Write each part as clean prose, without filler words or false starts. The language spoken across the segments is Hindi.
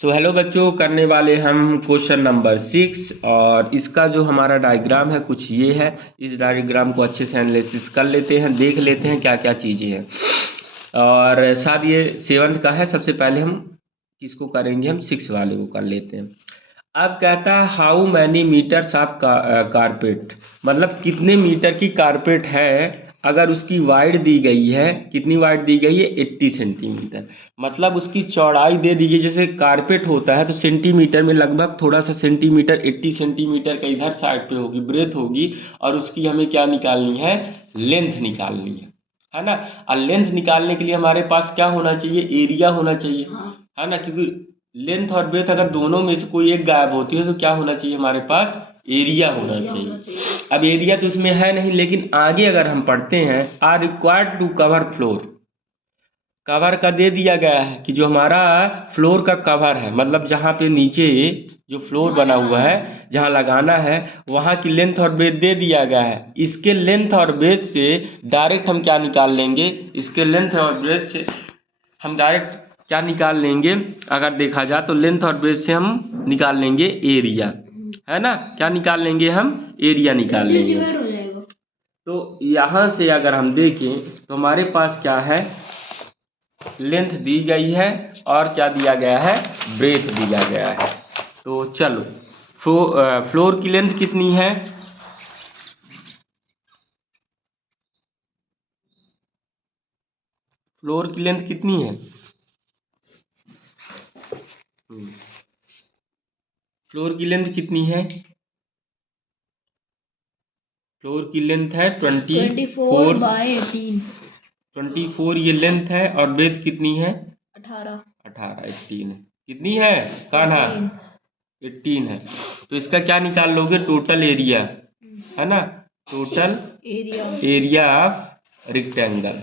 तो हेलो बच्चों, करने वाले हम क्वेश्चन नंबर 6 और इसका जो हमारा डायग्राम है कुछ ये है। इस डायग्राम को अच्छे से एनालिसिस कर लेते हैं, देख लेते हैं क्या क्या चीज़ें हैं। और साथ ये 7th का है। सबसे पहले हम किसको करेंगे, हम 6 वाले को कर लेते हैं। अब कहता है how many metres of carpet, मतलब कितने मीटर की कारपेट है। अगर उसकी वाइड दी गई है, कितनी वाइड दी गई है, 80 सेंटीमीटर। मतलब उसकी चौड़ाई दे दी गई, जैसे कारपेट होता है तो सेंटीमीटर में लगभग थोड़ा सा सेंटीमीटर, 80 सेंटीमीटर का इधर साइड पे होगी, ब्रेथ होगी। और उसकी हमें क्या निकालनी है, लेंथ निकालनी है ना। और लेंथ निकालने के लिए हमारे पास क्या होना चाहिए, एरिया होना चाहिए, है ना। क्योंकि लेंथ और ब्रेथ अगर दोनों में से कोई एक गायब होती है तो क्या होना चाहिए, हमारे पास एरिया होना चाहिए। अब एरिया तो इसमें है नहीं, लेकिन आगे अगर हम पढ़ते हैं, are required to cover floor, cover का दे दिया गया है कि जो हमारा फ्लोर का कवर है, मतलब जहाँ पे नीचे जो फ्लोर बना हुआ है, जहाँ लगाना है, वहाँ की लेंथ और ब्रेथ दे दिया गया है। इसके लेंथ और ब्रेथ से डायरेक्ट हम क्या निकाल लेंगे, इसके लेंथ और ब्रेथ से हम डायरेक्ट क्या निकाल लेंगे, अगर देखा जाए तो लेंथ और ब्रेथ से हम निकाल लेंगे एरिया, है ना। क्या निकाल लेंगे, हम एरिया निकाल लेंगे। तो यहाँ से अगर हम देखें तो हमारे पास क्या है, लेंथ दी गई है और क्या दिया गया है, ब्रेथ दिया गया है। तो चलो, फ्लोर की लेंथ कितनी है, फ्लोर की लेंथ कितनी है, फ्लोर की लेंथ कितनी है, फ्लोर की लेंथ है 24 बाय 18। 24 ये लेंथ है और ब्रेथ कितनी है, 18 18 है। कितनी है कान्हा, 18 है। तो इसका क्या निकाल लोगे, टोटल एरिया, है ना। Total area of rectangle.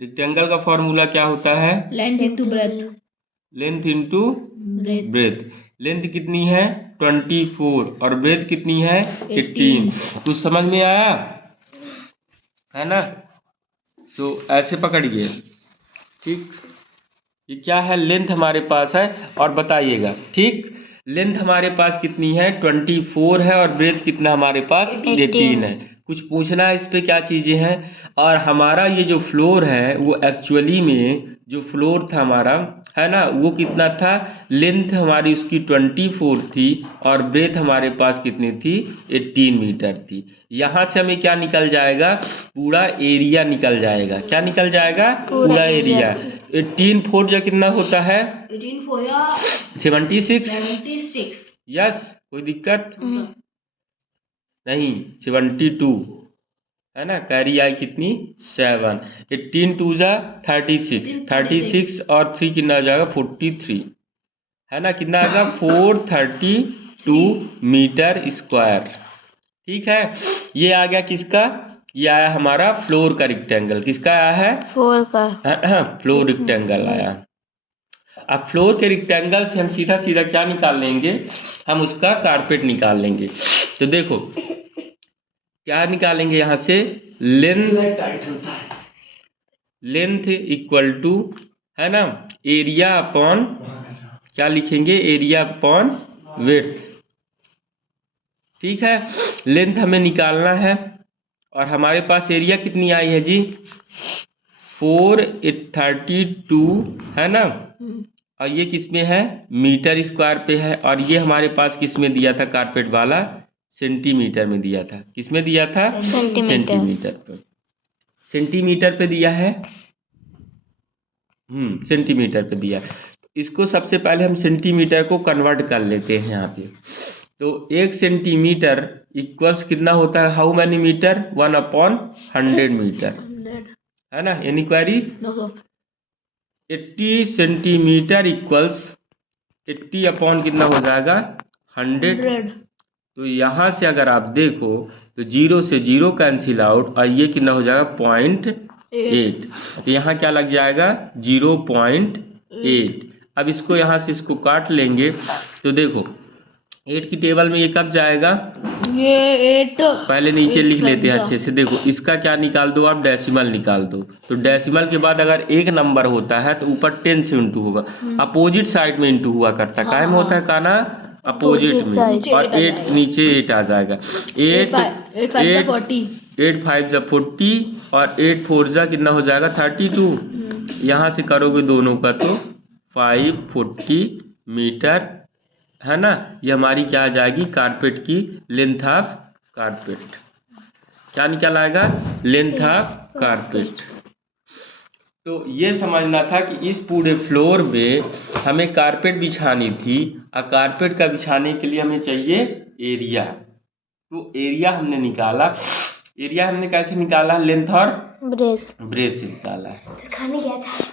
Rectangle का फॉर्मूला क्या होता है, length into breadth, length into breadth. Length कितनी है 24 और ब्रेथ कितनी है 18। कुछ समझ में आया, है ना। तो ऐसे पकड़िए, ठीक। ये क्या है, लेंथ हमारे पास है और बताइएगा, ठीक। लेंथ हमारे पास कितनी है 24 है और ब्रेथ कितना हमारे पास 18 है। कुछ पूछना है इस पे, क्या चीज़ें हैं। और हमारा ये जो फ्लोर है वो एक्चुअली में जो फ्लोर था हमारा, है ना, वो कितना था, लेंथ हमारी उसकी 24 थी और ब्रेथ हमारे पास कितनी थी, 18 मीटर थी। यहाँ से हमें क्या निकल जाएगा, पूरा एरिया निकल जाएगा। क्या निकल जाएगा, पूरा एरिया। 18 4 जो कितना होता है, 76। यस, कोई दिक्कत नहीं, 72, है ना। कैरी आई कितनी, 7। 18 2 जा 36, 36 और 3 कितना हो जाएगा, 43, है ना। कितना आएगा 432 मीटर स्क्वायर, ठीक है। ये आ गया किसका, ये आया हमारा फ्लोर का रेक्टेंगल। किसका आया है, फ्लोर का, फ्लोर रेक्टेंगल आया। अब फ्लोर के रेक्टेंगल से हम सीधा सीधा क्या निकाल लेंगे, हम उसका कारपेट निकाल लेंगे। तो देखो क्या निकालेंगे यहाँ से, लेंथ इक्वल टू, है ना, एरिया अपॉन, क्या लिखेंगे, एरिया अपॉन विड्थ, ठीक है। लेंथ हमें निकालना है और हमारे पास एरिया कितनी आई है जी, 432, है ना। और ये किस में है, मीटर स्क्वायर पे है। और ये हमारे पास किस में दिया था, कारपेट वाला सेंटीमीटर में दिया था। किस में दिया था, सेंटीमीटर पे, सेंटीमीटर पे दिया है, सेंटीमीटर पे दिया। इसको सबसे पहले हम सेंटीमीटर को कन्वर्ट कर लेते हैं यहाँ पे। तो 1 सेंटीमीटर इक्वल्स कितना होता है, हाउ मैनी मीटर, 1/100 मीटर, है ना। यानी क्वेरी 80 सेंटीमीटर इक्वल्स 80 अपॉन कितना हो जाएगा, 100। तो यहाँ से अगर आप देखो तो 0 से 0 कैंसिल आउट और ये कितना हो जाएगा 0.8। तो यहाँ क्या लग जाएगा 0.8। अब इसको यहाँ से इसको काट लेंगे तो देखो 8 की टेबल में ये कब जाएगा? ये 8 पहले नीचे लिख लेते हैं अच्छे से। देखो इसका क्या निकाल दो आप, डेसिमल निकाल दो। तो डेसिमल के बाद अगर एक नंबर होता है तो ऊपर 10 से इंटू होगा, अपोजिट साइड में इंटू हुआ करता है। काहे में होता है काना? अपोजिट में। और 8 नीचे 8 आ जाएगा। 8 8 5 जा 40 और 8 4 जा कितना हो जाएगा? 32। यहाँ से करोगे दोनों का तो 540 मीटर है ना। ये हमारी क्या आ जाएगी? कारपेट की लेंथ ऑफ कारपेट। क्या निकल आएगा? Length of carpet. तो ये समझना था कि इस पूरे फ्लोर में हमें कारपेट बिछानी थी और कारपेट का बिछाने के लिए हमें चाहिए एरिया। तो एरिया हमने निकाला। एरिया हमने कैसे निकाला? लेंथ और ब्रेथ से निकाला है। खाने गया था।